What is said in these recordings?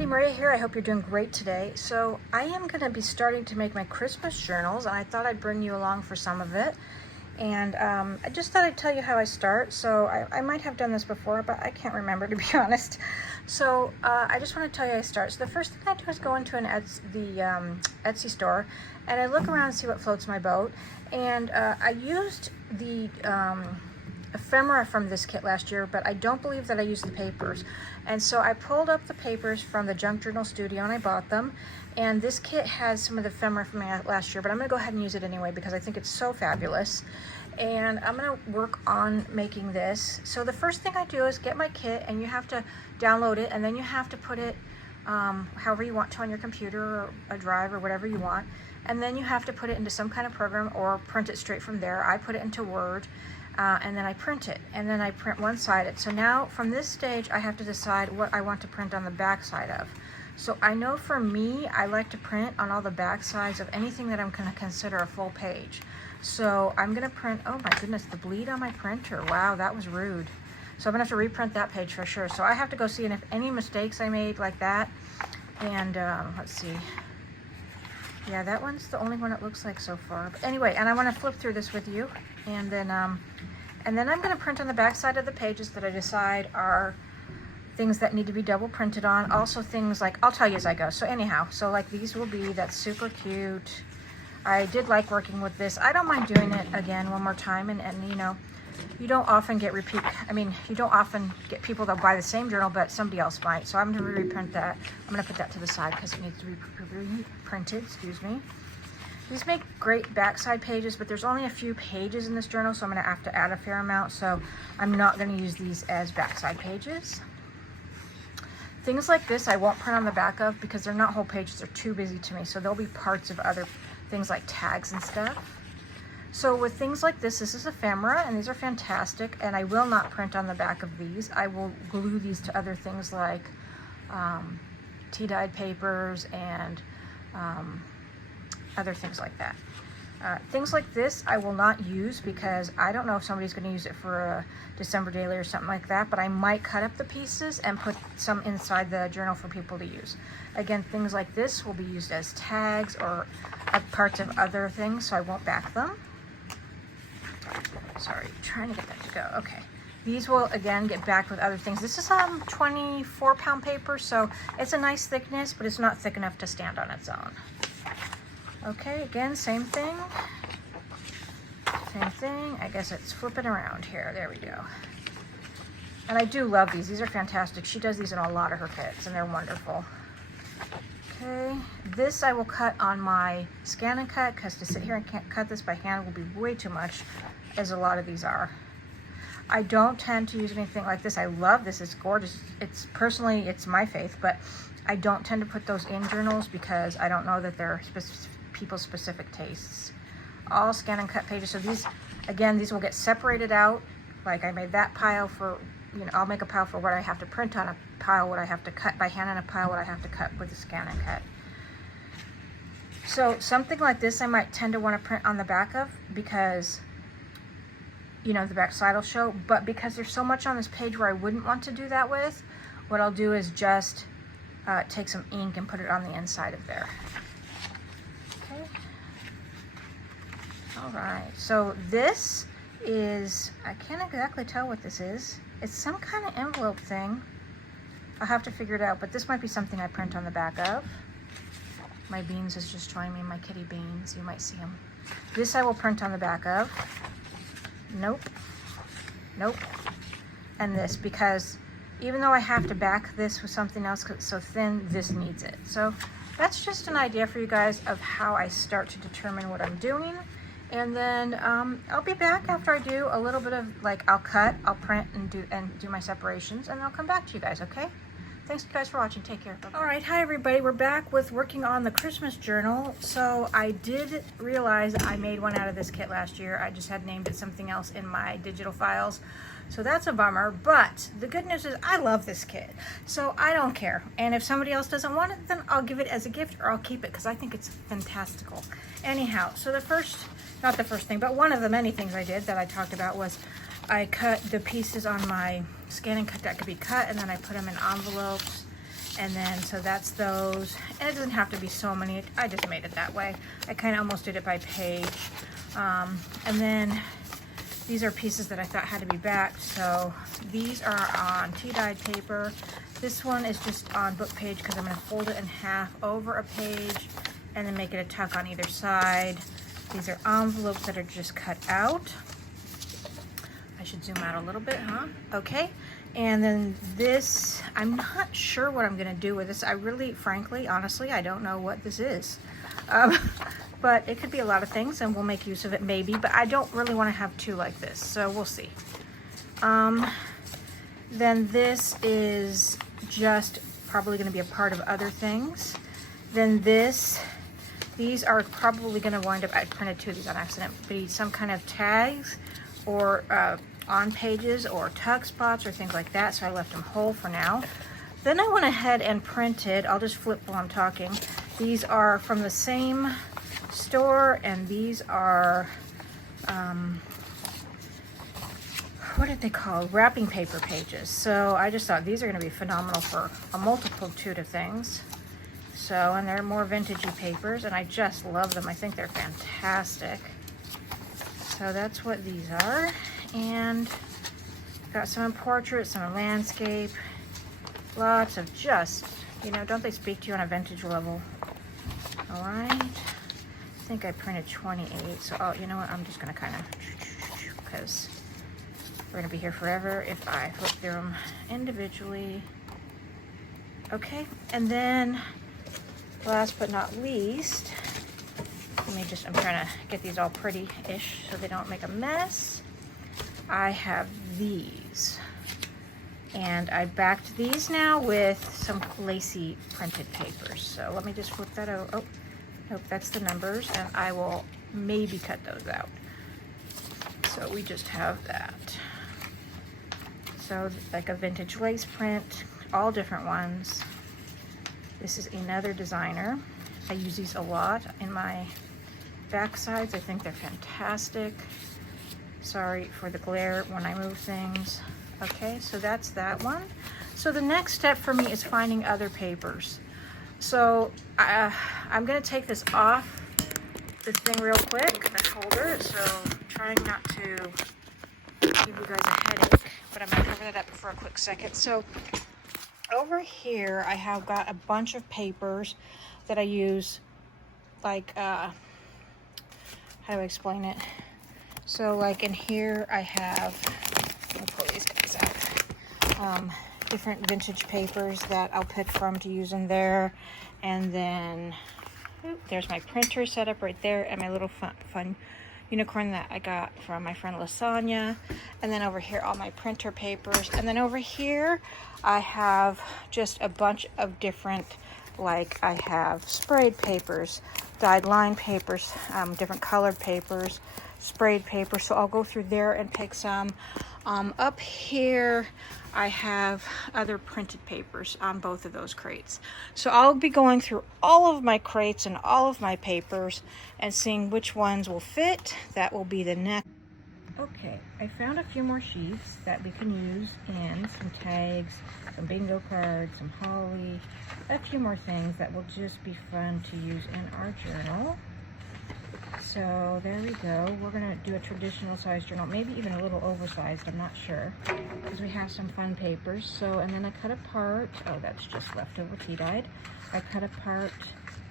everybody, Maria here. I hope you're doing great today. So I am going to be starting to make my Christmas journals, and I thought I'd bring you along for some of it. And I just thought I'd tell you how I start. So I might have done this before, but I can't remember, to be honest. So I just want to tell you how I start. So the first thing I do is go into the Etsy store, and I look around and see what floats my boat. And I used the ephemera from this kit last year, but I don't believe that I used the papers. And so I pulled up the papers from the Junk Journal Studio and I bought them. And this kit has some of the ephemera from last year, but I'm gonna go ahead and use it anyway because I think it's so fabulous. And I'm gonna work on making this. So the first thing I do is get my kit, and you have to download it, and then you have to put it however you want to on your computer or a drive or whatever you want. And then you have to put it into some kind of program or print it straight from there. I put it into Word. And then I print it, and then I print one-sided. So now from this stage I have to decide what I want to print on the back side of. So I know for me, I like to print on all the back sides of anything that I'm going to consider a full page. So I'm going to print, oh my goodness, the bleed on my printer. Wow, that was rude. So I'm going to have to reprint that page for sure. So I have to go see if any mistakes I made like that. And let's see. Yeah, that one's the only one it looks like so far. But anyway, and I want to flip through this with you. And then I'm going to print on the back side of the pages that I decide are things that need to be double printed on. Also things like, I'll tell you as I go. So anyhow, so like these will be, that's super cute. I did like working with this. I don't mind doing it again one more time. And you know, you don't often get you don't often get people that buy the same journal, but somebody else might. So I'm going to reprint that. I'm going to put that to the side because it needs to be reprinted, excuse me. These make great backside pages, but there's only a few pages in this journal, so I'm going to have to add a fair amount, so I'm not going to use these as backside pages. Things like this I won't print on the back of because they're not whole pages, they're too busy to me, so they'll be parts of other things like tags and stuff. So with things like this is ephemera, and these are fantastic, and I will not print on the back of these. I will glue these to other things like tea-dyed papers and other things like that. Things like this I will not use because I don't know if somebody's going to use it for a December daily or something like that, but I might cut up the pieces and put some inside the journal for people to use. Again, things like this will be used as tags or parts of other things, so I won't back them. Sorry, trying to get that to go. Okay. These will again get backed with other things. This is 24-pound paper, so it's a nice thickness, but it's not thick enough to stand on its own. Okay, again, same thing. Same thing. I guess it's flipping around here. There we go. And I do love these. These are fantastic. She does these in a lot of her kits, and they're wonderful. Okay, this I will cut on my Scan and Cut because to sit here and cut this by hand will be way too much, as a lot of these are. I don't tend to use anything like this. I love this. It's gorgeous. It's personally, it's my faith, but I don't tend to put those in journals because I don't know that they're people's specific tastes. All Scan and Cut pages. So these, again, these will get separated out. Like I made that pile for, you know, I'll make a pile for what I have to print on, a pile what I have to cut by hand, and a pile what I have to cut with the Scan and Cut. So something like this I might tend to want to print on the back of because, you know, the back side will show, but because there's so much on this page where I wouldn't want to do that with, what I'll do is just take some ink and put it on the inside of there. Okay. All right, so this is, I can't exactly tell what this is. It's some kind of envelope thing. I'll have to figure it out, but this might be something I print on the back of. My Beans is just showing me, my kitty Beans. You might see him. This I will print on the back of. Nope. Nope. And this, because even though I have to back this with something else because it's so thin, this needs it. So that's just an idea for you guys of how I start to determine what I'm doing. And then I'll be back after I do a little bit of, like, I'll cut, I'll print, and do my separations, and I'll come back to you guys, okay? Thanks guys for watching. Take care. Bye-bye. All right, hi everybody. We're back with working on the Christmas journal. So I did realize I made one out of this kit last year. I just had named it something else in my digital files. So that's a bummer, but the good news is I love this kit. So I don't care. And if somebody else doesn't want it, then I'll give it as a gift or I'll keep it because I think it's fantastical. Anyhow, so the first, not the first thing, but one of the many things I did that I talked about was I cut the pieces on my Scan and Cut that could be cut, and then I put them in envelopes And then, so that's those. And it doesn't have to be so many. I just made it that way. I kind of almost did it by page. And then these are pieces that I thought had to be backed. So these are on tea-dyed paper. This one is just on book page because I'm going to fold it in half over a page and then make it a tuck on either side. These are envelopes that are just cut out. I should zoom out a little bit, huh? Okay. And then this, I'm not sure what I'm going to do with this. I really, frankly, honestly, I don't know what this is. But it could be a lot of things, and we'll make use of it maybe. But I don't really want to have two like this, so we'll see. Then this is just probably going to be a part of other things. Then these are probably going to wind up, I printed two of these on accident, be some kind of tags or on pages or tuck spots or things like that, so I left them whole for now. Then I went ahead and printed, I'll just flip while I'm talking. These are from the same store, and these are, what did they call? Wrapping paper pages. So I just thought these are going to be phenomenal for a multitude of things. So, and they're more vintagey papers, and I just love them. I think they're fantastic. So that's what these are. And got some in portrait, some in landscape. Lots of just, you know, don't they speak to you on a vintage level? All right. I think I printed 28. So, oh, you know what? I'm just going to kind of, because we're going to be here forever if I flip through them individually. Okay. And then last but not least, let me just, I'm trying to get these all pretty-ish so they don't make a mess. I have these. And I backed these now with some lacy printed papers. So let me just flip that over. Oh, nope, that's the numbers. And I will maybe cut those out. So we just have that. So like a vintage lace print, all different ones. This is another designer. I use these a lot in my back sides. I think they're fantastic. Sorry for the glare when I move things. Okay, so that's that one. So the next step for me is finding other papers. So I'm gonna take this off the thing real quick, the holder, so trying not to give you guys a headache, but I'm gonna cover that up for a quick second. So over here, I have got a bunch of papers that I use, like, how do I explain it? So like in here, I have, let me pull these guys out, different vintage papers that I'll pick from to use in there. And then there's my printer set up right there, and my little fun unicorn that I got from my friend Lasagna. And then over here, all my printer papers. And then over here, I have just a bunch of different, like I have sprayed papers, dyed line papers, different colored papers, sprayed paper. So I'll go through there and pick some. Up here, I have other printed papers on both of those crates. So I'll be going through all of my crates and all of my papers and seeing which ones will fit. That will be the next. Okay, I found a few more sheets that we can use in some tags, some bingo cards, some holly, a few more things that will just be fun to use in our journal. So there we go. We're going to do a traditional size journal, maybe even a little oversized, I'm not sure, because we have some fun papers. So, and then I cut apart, oh, that's just leftover tea dyed. I cut apart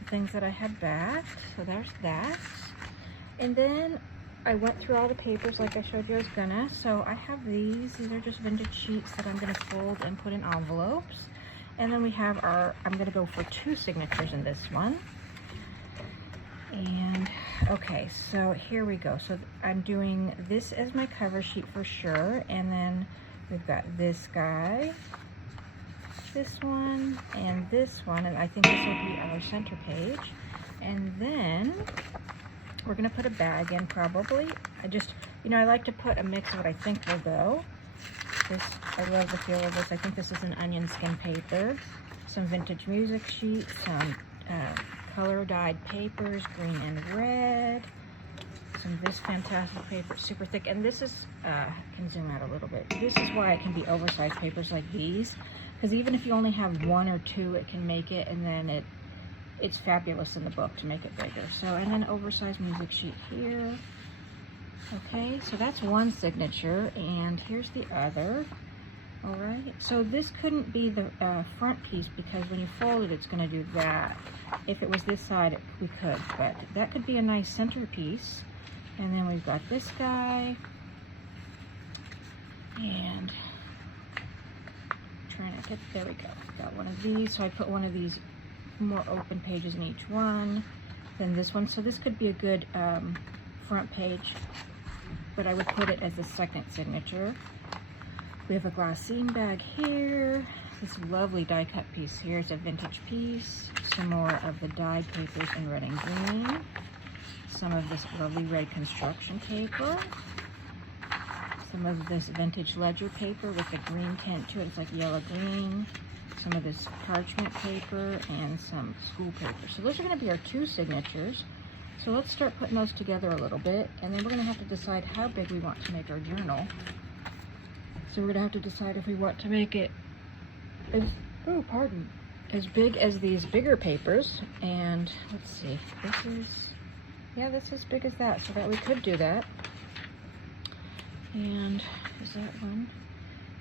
the things that I had backed, so there's that. And then I went through all the papers like I showed you I was gonna. So I have these are just vintage sheets that I'm gonna fold and put in envelopes. And then we have our, I'm gonna go for 2 signatures in this one. And okay, so here we go. So I'm doing this as my cover sheet for sure. And then we've got this guy, this one, and this one. And I think this will be our center page. And then we're gonna put a bag in probably. I just, you know, I like to put a mix of what I think will go. This, I love the feel of this. I think this is an onion skin paper. Some vintage music sheets, some color dyed papers, green and red. Some of this fantastic paper, super thick. And this is, I can zoom out a little bit. This is why it can be oversized papers like these, because even if you only have 1 or 2, it can make it, and then it's fabulous in the book to make it bigger. So, and then oversized music sheet here. Okay, so that's one signature, and here's the other. All right, so this couldn't be the front piece because when you fold it, it's going to do that. If it was this side, we could, but that could be a nice centerpiece. And then we've got this guy, and trying to get, there we go. Got one of these, so I put one of these more open pages in each one. Then this one, so this could be a good front page, but I would put it as the second signature. We have a glassine bag here. This lovely die cut piece here is a vintage piece. Some more of the dyed papers in red and green. Some of this lovely red construction paper. Some of this vintage ledger paper with the green tint to it. It's like yellow green. Some of this parchment paper and some school paper. So those are going to be our 2 signatures. So let's start putting those together a little bit, and then we're going to have to decide how big we want to make our journal. So we're going to have to decide if we want to make it as, as big as these bigger papers. And let's see, this is big as that, so that we could do that. And is that one?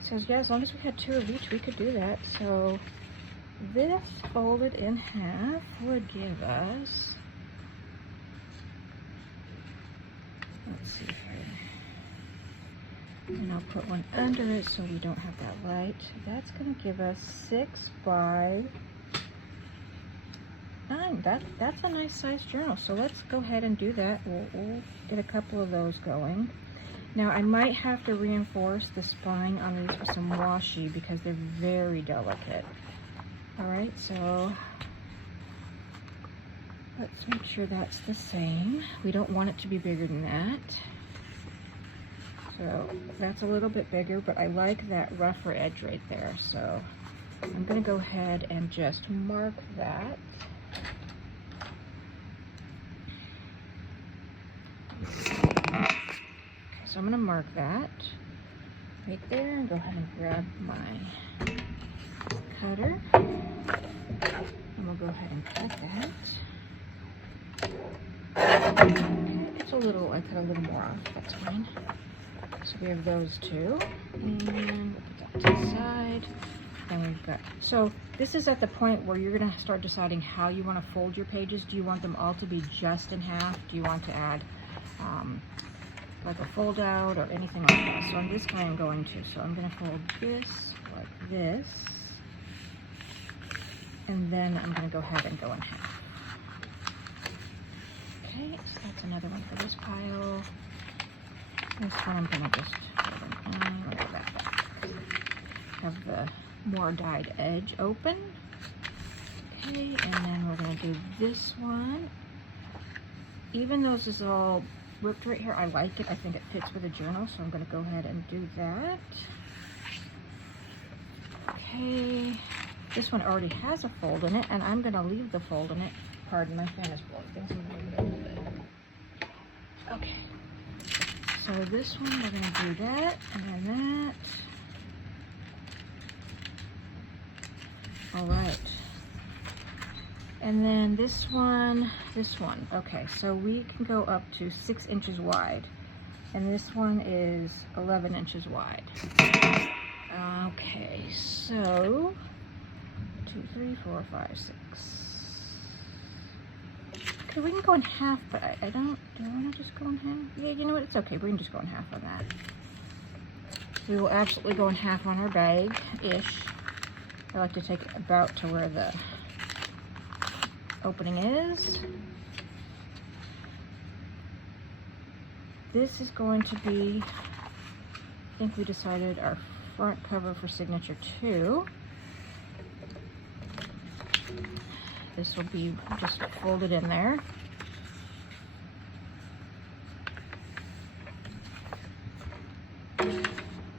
It says, yeah, as long as we had 2 of each, we could do that. So this folded in half would give us, let's see here. And I'll put one under it so we don't have that light. That's going to give us 6 by 9. That's a nice size journal. So let's go ahead and do that. We'll get a couple of those going. Now I might have to reinforce the spine on these with some washi because they're very delicate. All right, so let's make sure that's the same. We don't want it to be bigger than that. So that's a little bit bigger, but I like that rougher edge right there. So I'm going to go ahead and just mark that. Okay, so I'm going to mark that right there and go ahead and grab my cutter. And we'll go ahead and cut that. Okay, it's a little, I cut a little more off, that's fine. So we have those 2, and we'll put that to the side. Then we've got, so this is at the point where you're going to start deciding how you want to fold your pages. Do you want them all to be just in half? Do you want to add like a fold out or anything like that? So on this guy I'm going to. So I'm going to fold this like this, and then I'm going to go ahead and go in half. Okay, so that's another one for this pile. This one I'm going to just like that. Have the more dyed edge open. Okay, and then we're going to do this one. Even though this is all ripped right here, I like it. I think it fits with a journal, so I'm going to go ahead and do that. Okay, this one already has a fold in it, and I'm going to leave the fold in it. Pardon, my fan is blowing. Okay. So this one, we're going to do that, and then that. All right. And then this one. Okay, so we can go up to 6 inches wide. And this one is 11 inches wide. Okay, so 2, 3, 4, 5, 6. Okay, we can go in half, but I don't, do I want to just go in half? Yeah, you know what, it's okay, we can just go in half on that. We will absolutely go in half on our bag-ish. I like to take it about to where the opening is. This is going to be, I think we decided, our front cover for signature 2. This will be just folded in there.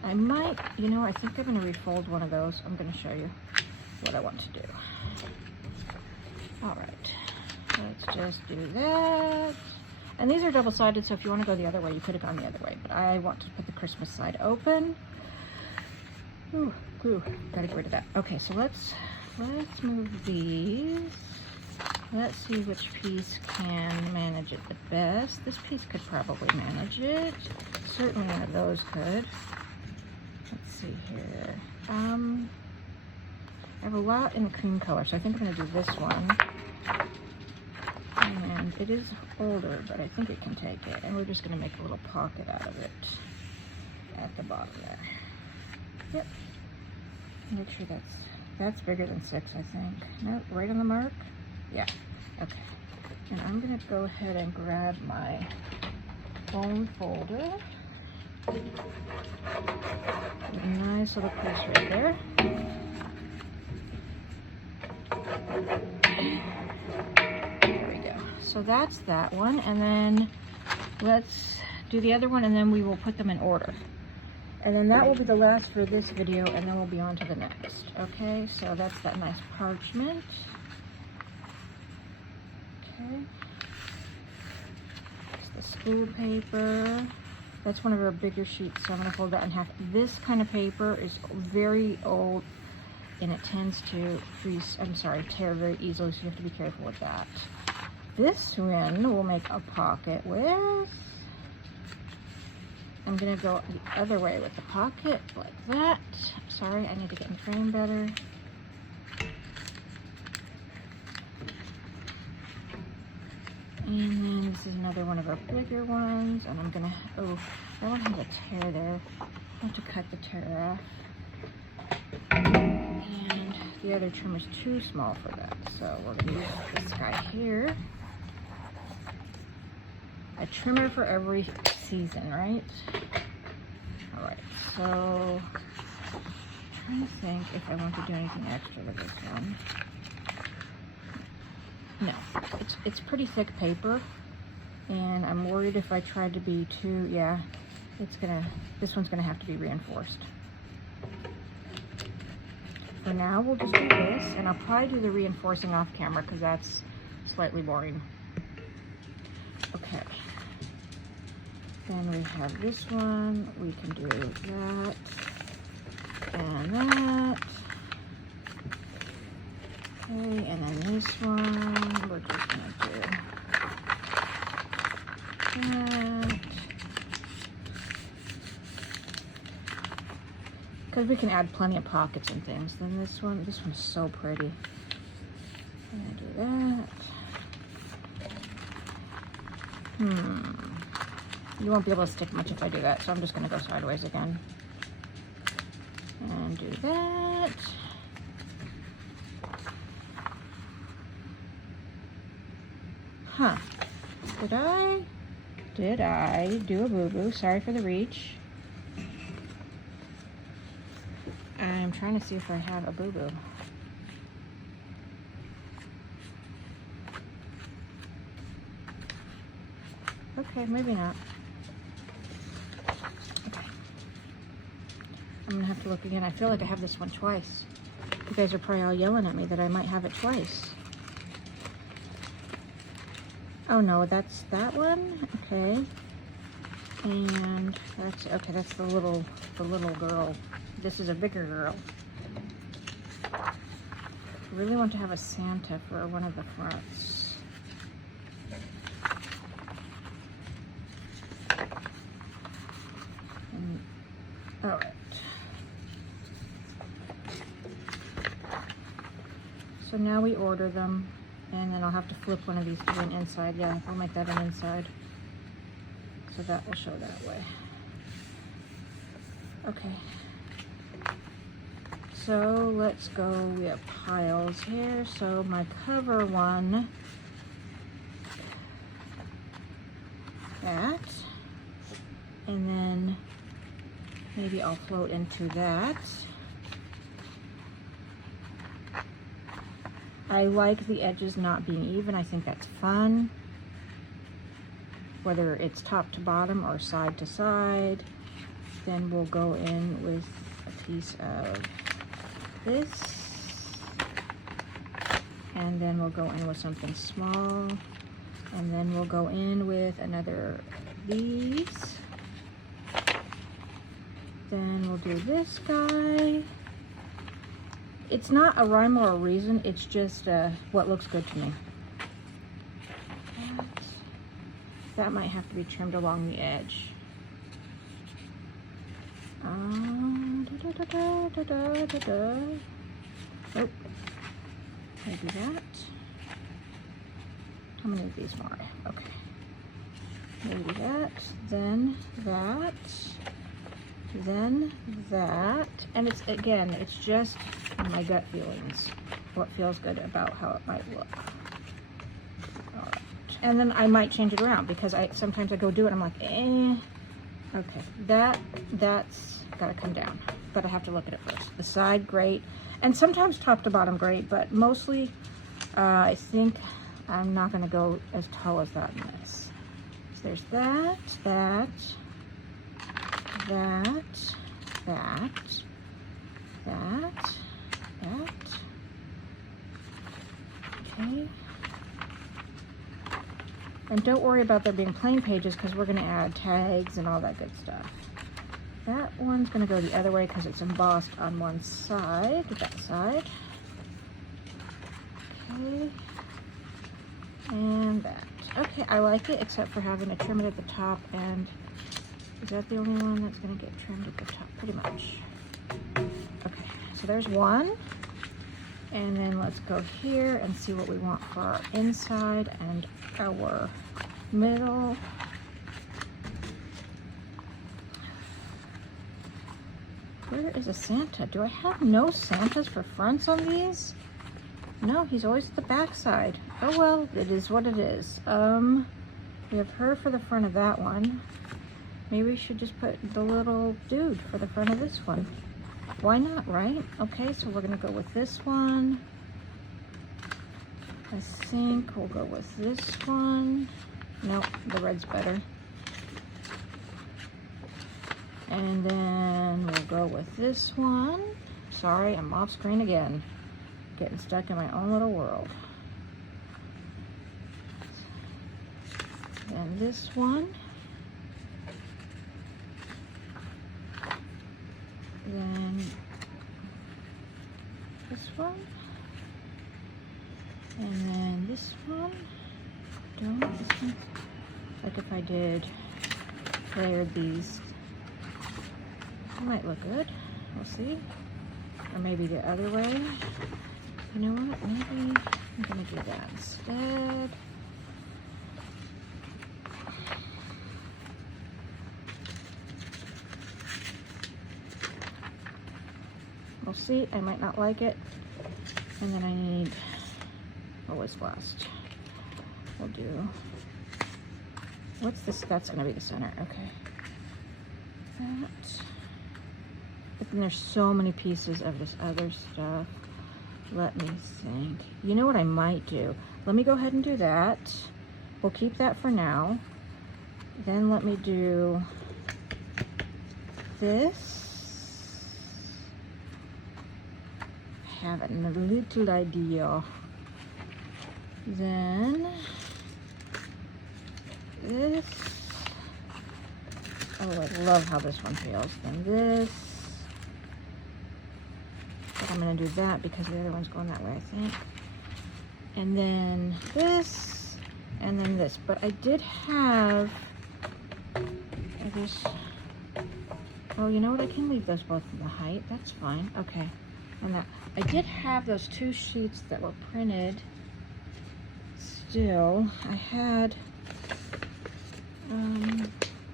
I might, you know, I think I'm going to refold one of those. I'm going to show you what I want to do. All right, let's just do that. And these are double-sided, so if you want to go the other way, you could have gone the other way. But I want to put the Christmas side open. Ooh, glue. Gotta get rid of that. Okay, so let's move these. Let's see which piece can manage it the best. This piece could probably manage it. Certainly one of those could. Let's see here. I have a lot in cream color, so I think I'm gonna do this one. And it is older, but I think it can take it. And we're just gonna make a little pocket out of it at the bottom there. Yep. Make sure that's bigger than 6, I think. Nope, right on the mark. Yeah, okay. And I'm gonna go ahead and grab my bone folder. Nice little piece right there. There we go. So that's that one, and then let's do the other one, and then we will put them in order. And then that will be the last for this video, and then we'll be on to the next. Okay, so that's that nice parchment. Okay. It's the school paper. That's one of our bigger sheets, so I'm going to fold that in half. This kind of paper is very old, and it tends to tear very easily, so you have to be careful with that. This one we'll make a pocket with. I'm going to go the other way with the pocket, like that. Sorry, I need to get in frame better. And then this is another one of our bigger ones, and I'm gonna, oh, that one has a tear there. I have to cut the tear off. And the other trim is too small for that, so we're gonna use this guy here. A trimmer for every season, right? All right, so I'm trying to think if I want to do anything extra with this one. No, it's pretty thick paper, and I'm worried if I tried to be too, yeah, this one's gonna have to be reinforced. For now, we'll just do this, and I'll probably do the reinforcing off camera because that's slightly boring. Okay. Then we have this one, we can do that, and that. Okay, and then this one, we're just gonna do that. Because we can add plenty of pockets and things. Then this one's so pretty. I'm gonna do that. You won't be able to stick much if I do that, so I'm just gonna go sideways again. And do that. Huh. Did I do a boo-boo? Sorry for the reach. I'm trying to see if I have a boo-boo. Okay, maybe not. Okay. I'm gonna have to look again. I feel like I have this one twice. You guys are probably all yelling at me that I might have it twice. Oh no, that's that one? Okay. And that's the little girl. This is a bigger girl. I really want to have a Santa for one of the fronts. All right. So now we order them, and then I'll have to flip one of these to an inside. Yeah, I'll make that an inside. So that will show that way. Okay. So let's go, we have piles here. So my cover one, that, and then maybe I'll float into that. I like the edges not being even. I think that's fun. Whether it's top to bottom or side to side. Then we'll go in with a piece of this. And then we'll go in with something small. And then we'll go in with another of these. Then we'll do this guy. It's not a rhyme or a reason, it's just what looks good to me. That might have to be trimmed along the edge. Oh, maybe that. How many of these more? Okay. Maybe that, then that, then that. And it's, again, it's just my gut feelings. What feels good about how it might look. All right. And then I might change it around because sometimes I go do it and I'm like, eh. Okay, that's gotta come down, but I have to look at it first. The side, great. And sometimes top to bottom, great, but mostly I think I'm not gonna go as tall as that in this. So there's that, that, that, that, that, that. Okay. And don't worry about there being plain pages because we're gonna add tags and all that good stuff. That one's gonna go the other way because it's embossed on one side, that side. Okay. And that. Okay, I like it except for having to trim it at the top, and is that the only one that's gonna get trimmed at the top? Pretty much. Okay, so there's one. And then let's go here and see what we want for our inside and our middle. Where is a Santa? Do I have no Santas for fronts on these? No, he's always at the back side. Oh well, it is what it is. We have her for the front of that one. Maybe we should just put the little dude for the front of this one. Why not, right? Okay, so we're gonna go with this one. I think we'll go with this one. Nope, the red's better. And then we'll go with this one. Sorry, I'm off screen again. Getting stuck in my own little world. And this one. Then this one. And then this one. Don't this one. Like if I did layered these. It might look good. We'll see. Or maybe the other way. You know what? Maybe I'm gonna do that instead. We'll see. I might not like it. And then I need a wisp-last. We'll do. What's this? That's gonna be the center. Okay. That. But then there's so many pieces of this other stuff. Let me think. You know what I might do? Let me go ahead and do that. We'll keep that for now. Then let me do this. I have a little idea. Then this. Oh, I love how this one feels. Then this. But I'm going to do that because the other one's going that way, I think. And then this, and then this. But I did have this. Oh, you know what? I can leave those both in the height. That's fine. Okay. And that I did have those two sheets that were printed. Still, I had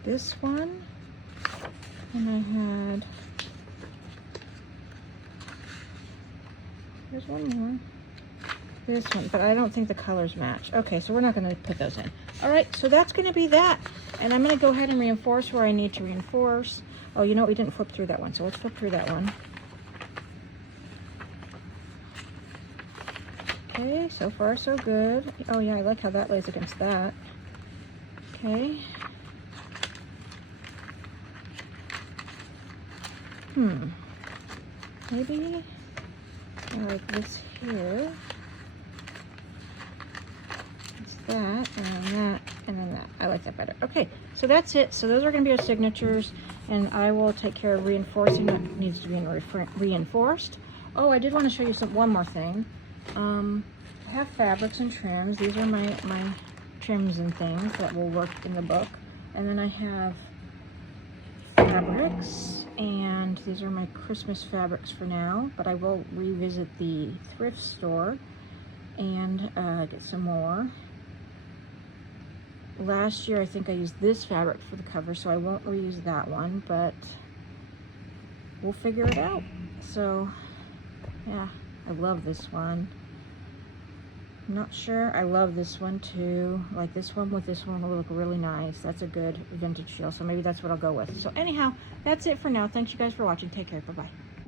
this one, and I had. There's one more. This one, but I don't think the colors match. Okay, so we're not going to put those in. All right, so that's going to be that. And I'm going to go ahead and reinforce where I need to reinforce. Oh, you know what? We didn't flip through that one, so let's flip through that one. Okay, so far so good. Oh yeah, I like how that lays against that. Okay. Maybe I like this here. It's that, and then that, and then that. I like that better. Okay, so that's it. So those are going to be our signatures, and I will take care of reinforcing what needs to be reinforced. Oh, I did want to show you one more thing. I have fabrics and trims. These are my trims and things that will work in the book. And then I have fabrics, and these are my Christmas fabrics for now, but I will revisit the thrift store and get some more. Last year I think I used this fabric for the cover, so I won't reuse that one, but we'll figure it out. So yeah, I love this one. I'm not sure. I love this one too. Like this one with this one will look really nice. That's a good vintage feel, so maybe that's what I'll go with. So anyhow, that's it for now. Thanks you guys for watching. Take care. Bye-bye.